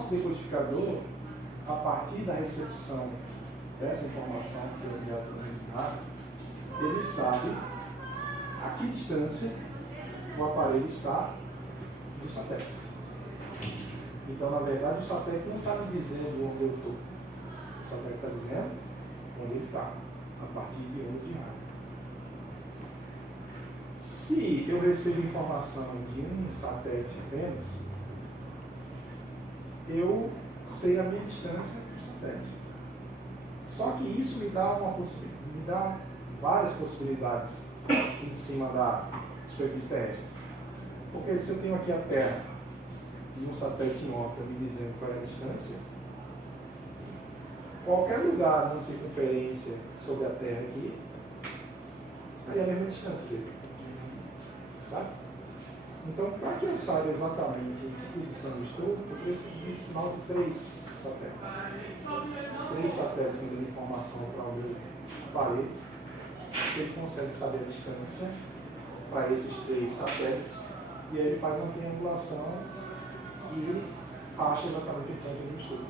nosso decodificador, a partir da recepção dessa informação que é enviada pelo rede de rádio, ele sabe a que distância o aparelho está do satélite. Então, na verdade, o satélite não está me dizendo onde eu estou. O satélite está dizendo onde ele está, a partir de onde de rádio. Se eu recebo informação de um satélite apenas, eu sei a minha distância do satélite. Só que isso me dá várias possibilidades em cima da superfície terrestre. Porque se eu tenho aqui a Terra e um satélite em órbita me dizendo qual é a distância, qualquer lugar numa circunferência sobre a Terra aqui estaria a mesma distância dele. Sabe? Então, para que eu saiba exatamente em que posição eu estou, eu preciso de sinal de 3 satélites. 3 satélites me dando informação para o meu aparelho. Ele consegue saber a distância para esses 3 satélites e aí ele faz uma triangulação e acha exatamente o ponto onde eu estou.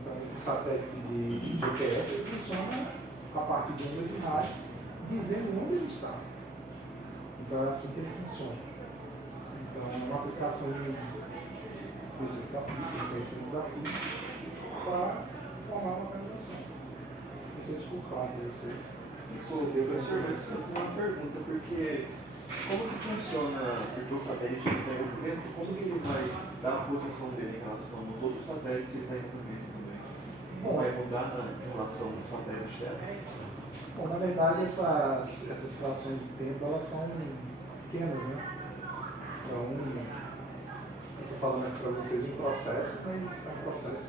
Então, o satélite de GPS ele funciona a partir de ondas de rádio, dizendo onde ele está. Então é assim que ele funciona. Então é uma aplicação de conhecimento da física, de conhecimento da física, para formar uma organização. Não sei se ficou claro para vocês. Eu tenho uma pergunta, porque como que funciona, porque o satélite está em movimento, como que ele vai dar a posição dele em relação aos outros satélites se ele está em movimento também? Bom, vai mudar em relação ao satélite dela? Bom, na verdade essas relações de tempo elas são pequenas, né? Então, eu estou falando aqui para vocês um processo, mas é um processo.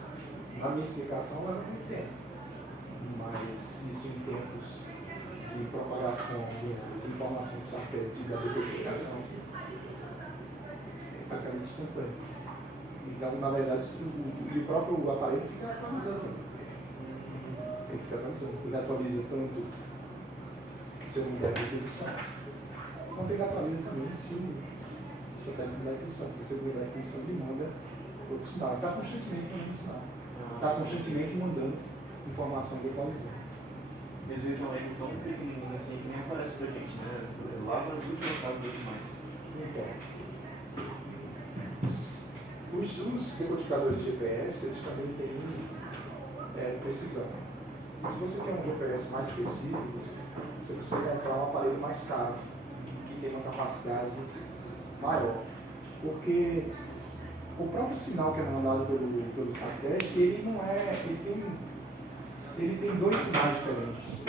A minha explicação leva muito tempo. Mas isso em tempos de propagação de informação de satélite e da decodificação é praticamente instantâneo. Então, na verdade, o próprio aparelho fica atualizando. Ele fica atualizando. Ele atualiza tanto se eu mudar de posição, quanto ele atualiza também se o satélite mudar de posição. Porque se ele mudar de posição, ele manda outro sinal. Ele está constantemente mandando sinal. Está constantemente mandando informações atualizando. Às vezes é um erro tão pequenininho assim que nem aparece pra gente, né? Lá nas últimas casas decimais. Então, os decodificadores de GPS, eles também têm precisão. Se você tem um GPS mais preciso, você precisa comprar um aparelho mais caro, que tem uma capacidade maior. Porque o próprio sinal que é mandado pelo satélite, ele tem 2 sinais diferentes.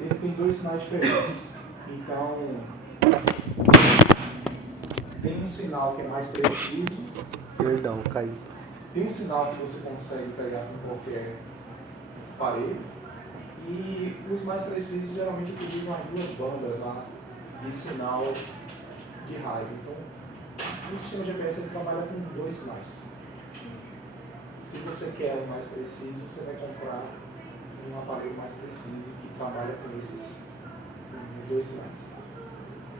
Ele tem 2 sinais diferentes. Então, tem um sinal que é mais preciso. Perdão, caiu. Tem um sinal que você consegue pegar com qualquer aparelho. E os mais precisos geralmente utilizam as 2 bandas lá de sinal de rádio. Então, o sistema GPS ele trabalha com 2 sinais. Se você quer o mais preciso, você vai comprar um aparelho mais preciso que trabalha com esses 2 sinais.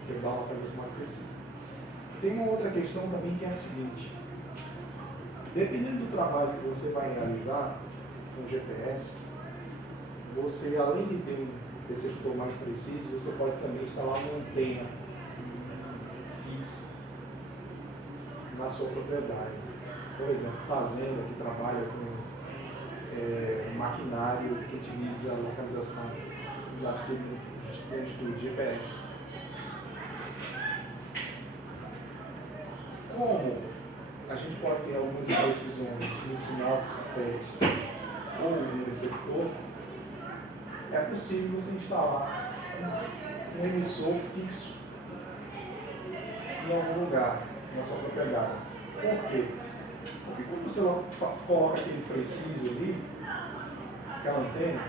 Que dá uma localização mais precisa. Tem uma outra questão também que é a seguinte. Dependendo do trabalho que você vai realizar com o GPS, você, além de ter um receptor mais preciso, você pode também instalar uma antena fixa na sua propriedade. Por exemplo, fazenda que trabalha com maquinário que utiliza a localização de latitude GPS. Como a gente pode ter algumas imprecisões no sinal do satélite ou no receptor, é possível você instalar um emissor fixo em algum lugar na sua propriedade. Por quê? Porque quando você coloca aquele preciso ali, aquela antena,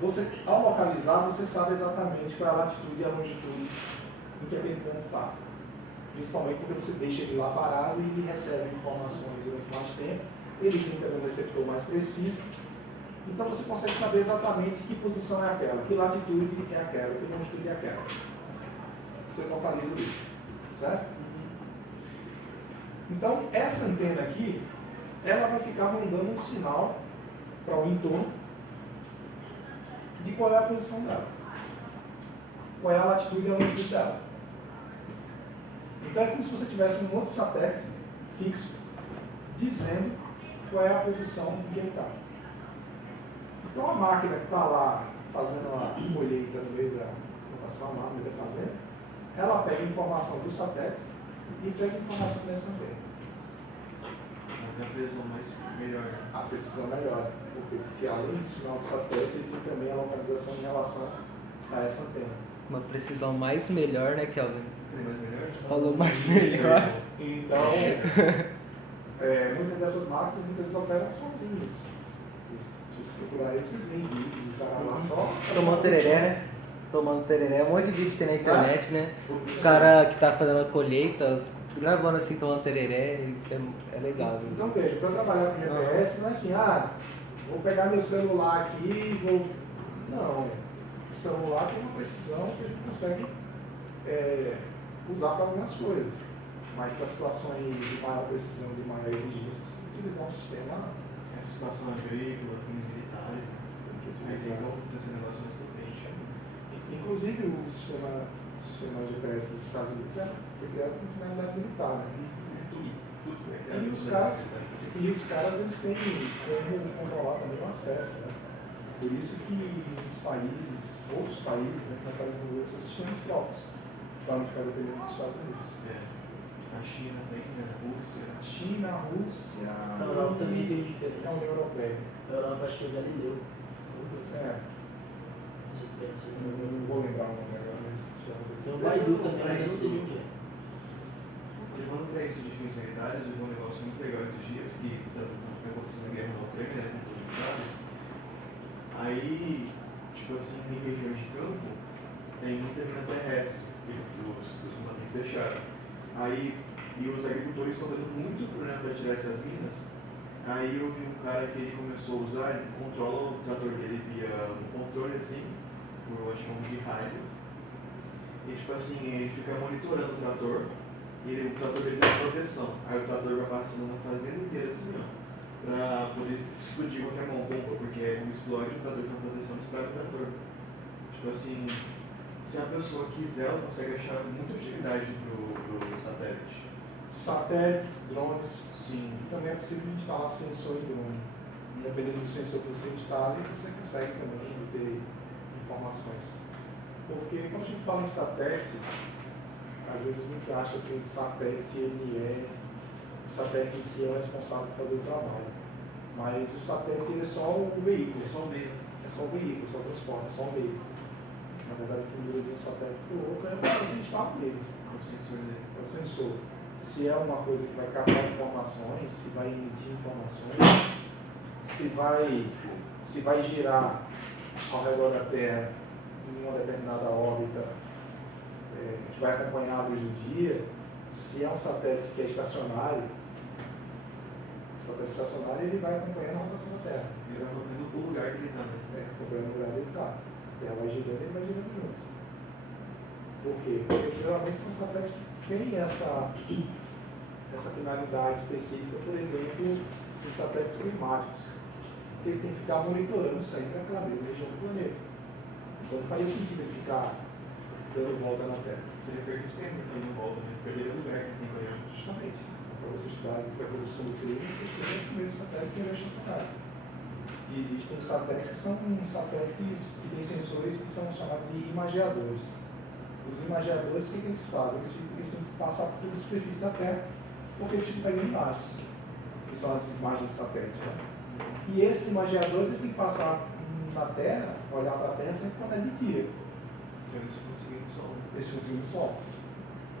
você, ao localizar, você sabe exatamente qual é a latitude e a longitude em que aquele ponto está. Principalmente porque você deixa ele lá parado e ele recebe informações durante mais tempo, ele brinca no receptor mais preciso, então você consegue saber exatamente que posição é aquela, que latitude é aquela, que longitude é aquela. Você localiza ali. certo? Então, essa antena aqui, ela vai ficar mandando um sinal para o entorno de qual é a posição dela, qual é a latitude e a longitude dela. Então, é como se você tivesse um outro satélite fixo dizendo qual é a posição em que ele está. Então, a máquina que está lá fazendo a colheita no meio da plantação, lá no meio da fazenda, ela pega a informação do satélite e pega a informação dessa antena. A precisão mais melhor. A precisão melhora. Por quê? Porque além do sinal de satélite, ele tem também a localização em relação a essa antena. Uma precisão mais melhor, né, Kelvin? Falei mais melhor? Falou mais melhor. Então, muitas dessas máquinas, muitas vezes operam sozinhas. Se você procurar aí, você vê vídeos, o cara lá só... Tomando tereré, né? Tomando tereré. Um monte de vídeo tem na internet, né? Os caras que tá fazendo a colheita, gravando assim, tomando tereré, é legal. Viu? Então, veja, para trabalhar com GPS, não é assim, vou pegar meu celular aqui e vou... Não, o celular tem uma precisão que a gente consegue usar para algumas coisas. Mas para situações de maior precisão, de maior exigência, você tem que utilizar um sistema... Essa situação agrícola, fins militares, né? Tem que Mas utilizar. então, precisa ser um negócio mais potente. Inclusive, o sistema GPS dos Estados Unidos foi criado com finalidade militar, né? Tudo foi criado. E os caras eles têm como controlar também o acesso, né? Por isso que muitos países, outros países, né, começaram a desenvolver seus sistemas próprios, para não ficar dependendo dos Estados Unidos. A China tem, né? A Rússia. A China, a Rússia A Europa também tem diferença. a União Europeia. A Europa acho que é Galileu. Eu não vou lembrar o nome agora, mas já Tem aconteceu. o Baidu também, mas eu não sei o que é. Levando para isso de fins militares, eu vi um negócio muito legal esses dias, que está acontecendo a guerra na Ucrânia, né, como todo mundo sabe. Aí, tipo assim, em regiões de campo, tem muita mina terrestre, que os combatentes deixaram. Aí, e os agricultores estão dando muito problema para tirar essas minas. Aí eu vi um cara que ele começou a usar, ele controla o trator dele via um controle assim, por acho que é um de rádio. E tipo assim, ele fica monitorando o trator, e o trator dele tem proteção. Aí o trator vai passando na fazenda inteira assim, ó, pra poder explodir qualquer bomba, porque como explode, o trator tem proteção que estraga o trator. Tipo assim, se a pessoa quiser, ela consegue achar muita utilidade pro satélite. Satélites, drones, Sim. também é possível instalar sensor em drone. Dependendo do sensor que você instale, você consegue também obter informações. Porque quando a gente fala em satélite, às vezes a gente acha que o satélite o satélite em si é o responsável por fazer o trabalho. Mas o satélite ele é só o veículo, É só um meio. é só o veículo, é só o transporte, é só o veículo. Na verdade, o que muda de um satélite para o outro é o que você instala nele. O sensor dele. É o sensor. Se é uma coisa que vai captar informações, se vai emitir informações, se vai girar ao redor da Terra em uma determinada órbita que vai acompanhar a luz do dia, se é um satélite que é estacionário, o satélite estacionário ele vai acompanhando a rotação da Terra. Ele vai acompanhando o lugar que ele está, né? Acompanhando o lugar que ele está. A Terra vai girando e ele vai girando junto. Por quê? Porque geralmente são satélites que têm essa finalidade específica, por exemplo, os satélites climáticos. Ele tem que ficar monitorando sempre aquela mesma região do planeta. Então não faria sentido ele ficar dando volta na Terra. Seria perder tempo dando volta, né? Perder o lugar que tem que olhar. Justamente. Para você estudar a evolução do clima, você estuda o mesmo satélite que é estacionário. E existem satélites que são satélites que têm sensores que são chamados de imageadores. Os imageadores, o que eles fazem? Eles têm que passar por toda a superfície da Terra, porque eles ficam pegando imagens, que são as imagens de satélite. Né? E esses imageadores eles têm que passar na Terra, olhar para a Terra sempre quando é de dia. Então eles conseguem o sol. Eles conseguem o Sol.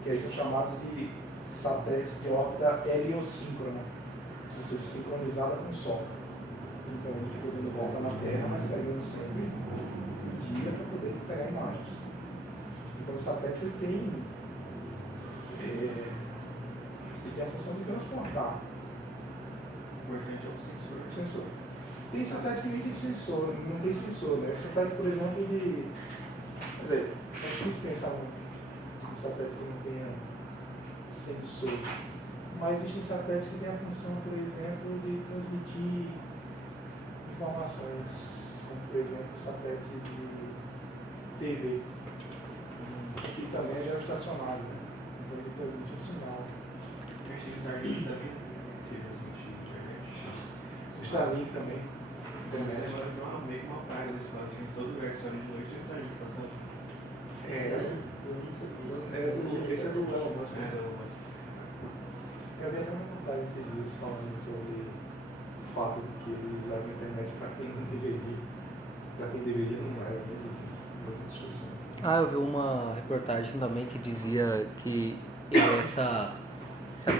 Que aí são chamados de satélites de órbita heliosíncrona, ou seja, sincronizada com o Sol. Então ele fica dando volta na Terra, mas pegando sempre o dia para poder pegar imagens. Então os satélites eles têm a função de transportar O importante é o sensor. o sensor. Tem satélite que nem tem sensor, não tem sensor, né? Satélite, por exemplo, Quer dizer, é difícil pensar num satélite que não tenha sensor. Mas existem satélites que têm a função, por exemplo, de transmitir informações, como por exemplo o satélite de TV, que também é geoestacionário, então ele transmite um sinal. Eu achei que Starlink também queria transmitir internet. O Starlink também. Agora virou meio que uma praga do espaço, em todo lugar que você olha de noite tem Starlink passando. Sério? Eu não sabia. Esse é do Elon Musk. É, Elon Musk. Eu vi até uma reportagem esses dias falando sobre o fato de que eles levam a internet para quem não deveria. Para quem deveria não leva, mas enfim, outra discussão. Ah, eu vi uma reportagem também que dizia que essa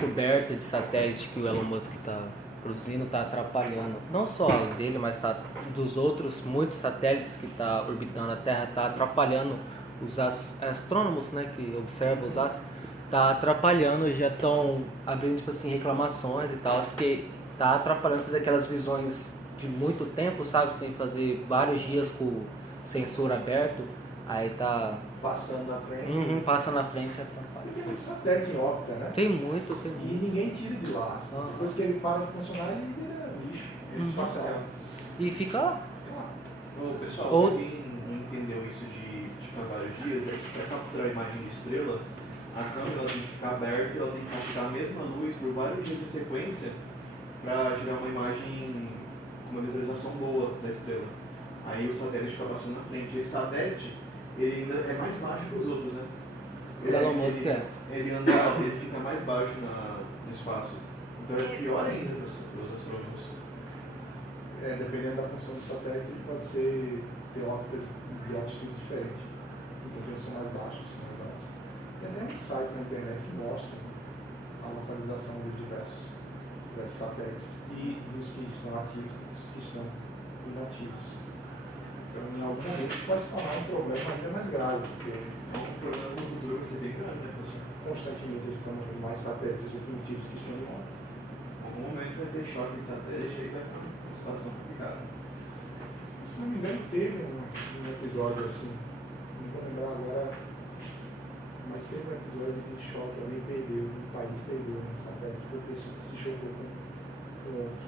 coberta de satélite que o Elon Musk está produzindo está atrapalhando, não só dele, mas tá dos outros muitos satélites que está orbitando a Terra, está atrapalhando os astrônomos, né, que observam os astros, está atrapalhando, já estão abrindo tipo assim, reclamações e tal, porque está atrapalhando fazer aquelas visões de muito tempo, sabe, sem fazer vários dias com o sensor aberto, aí tá Passando na frente. passa na frente e atrapalha. E tem muito satélite em órbita, né? Tem muito. E ninguém tira de lá. Assim. Ah. Depois que ele para de funcionar, ele vira lixo. Ele espacial. E fica lá. Claro. Ô, pessoal, Ou- pra quem não entendeu isso de ficar vários dias, é que para capturar a imagem de estrela, a câmera ela tem que ficar aberta, ela tem que captar a mesma luz por vários dias em sequência para gerar uma imagem com uma visualização boa da estrela. Aí o satélite fica passando na frente. Esse satélite, ele ainda é mais baixo que os outros, né? O Elon Musk é. Ele fica mais baixo no espaço. Então é pior ainda para os astrônomos. Dependendo da função do satélite, ele pode ter órbitas de altitude diferente. Então eles são mais baixos, mais altos. Tem até sites na internet que mostram a localização de diversos satélites e dos que estão ativos e dos que estão inativos. Então, em algum momento, isso vai se tornar um problema ainda mais grave, porque É um problema no futuro vai ser bem grande, né, professor? constantemente eles estão mais satélites primitivos que estão em órbita. Em algum momento vai ter choque de satélite aí vai ficar uma situação complicada. Se não me engano, teve um episódio assim, não vou lembrar agora, mas teve um episódio de choque, alguém perdeu, um país perdeu um satélite porque se chocou com o outro.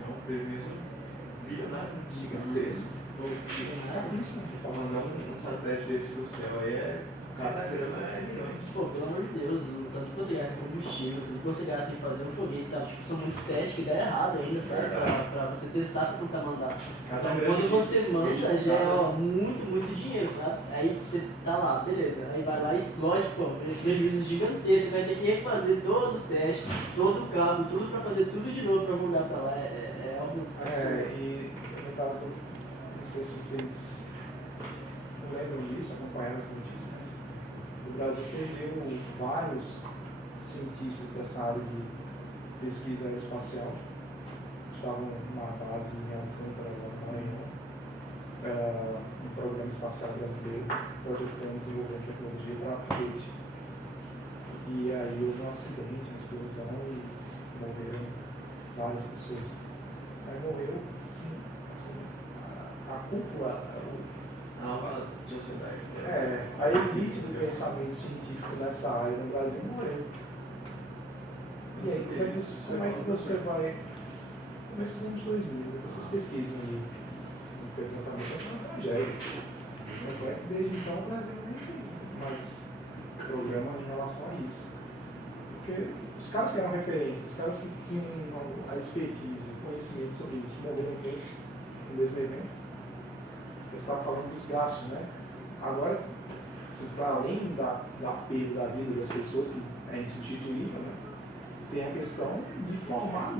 É um prejuízo bilionário. Gigantesco. Caríssimo. Pra mandar um satélite desse pro céu aí cada grama é milhões. Pô, pelo amor de Deus, o tanto que você gasta em combustível, tudo que você gasta em fazer um foguete, sabe? Tipo, são muitos testes que dá errado ainda, sabe? Pra você testar pra tentar mandar. Cada Então, grama quando você que manda, seja já é cada- ó, muito dinheiro, sabe? Aí você tá lá, beleza. Aí vai lá e explode, pô, um prejuízo gigantesco. Você vai ter que refazer todo o teste, todo o cabo, tudo pra fazer tudo de novo pra mandar pra lá. É algo absurdo. E no caso, não sei se vocês não lembram disso, acompanharam essa notícia, mas o Brasil perdeu vários cientistas dessa área de pesquisa aeroespacial. Estavam na base em Alcântara, no Maranhão, no Programa Espacial Brasileiro, projetando desenvolvendo tecnologia para foguete. E aí houve um acidente, uma explosão e morreram várias pessoas. Aí morreu assim, a cúpula, A alta sociedade. a elite do pensamento científico nessa área no Brasil morreu. E aí, como é que você vai. Começo dos anos 2000, depois vocês pesquisam aí. Não fez exatamente, foi uma tragédia. Tanto é que desde então o Brasil nem tem mais programa em relação a isso. Porque os caras que eram referência, os caras que tinham a expertise, conhecimento sobre isso, morreram todos no mesmo evento. Eu estava falando dos gastos, né? Agora, assim, para além da perda da vida das pessoas, que é insubstituível, né? Tem a questão de formar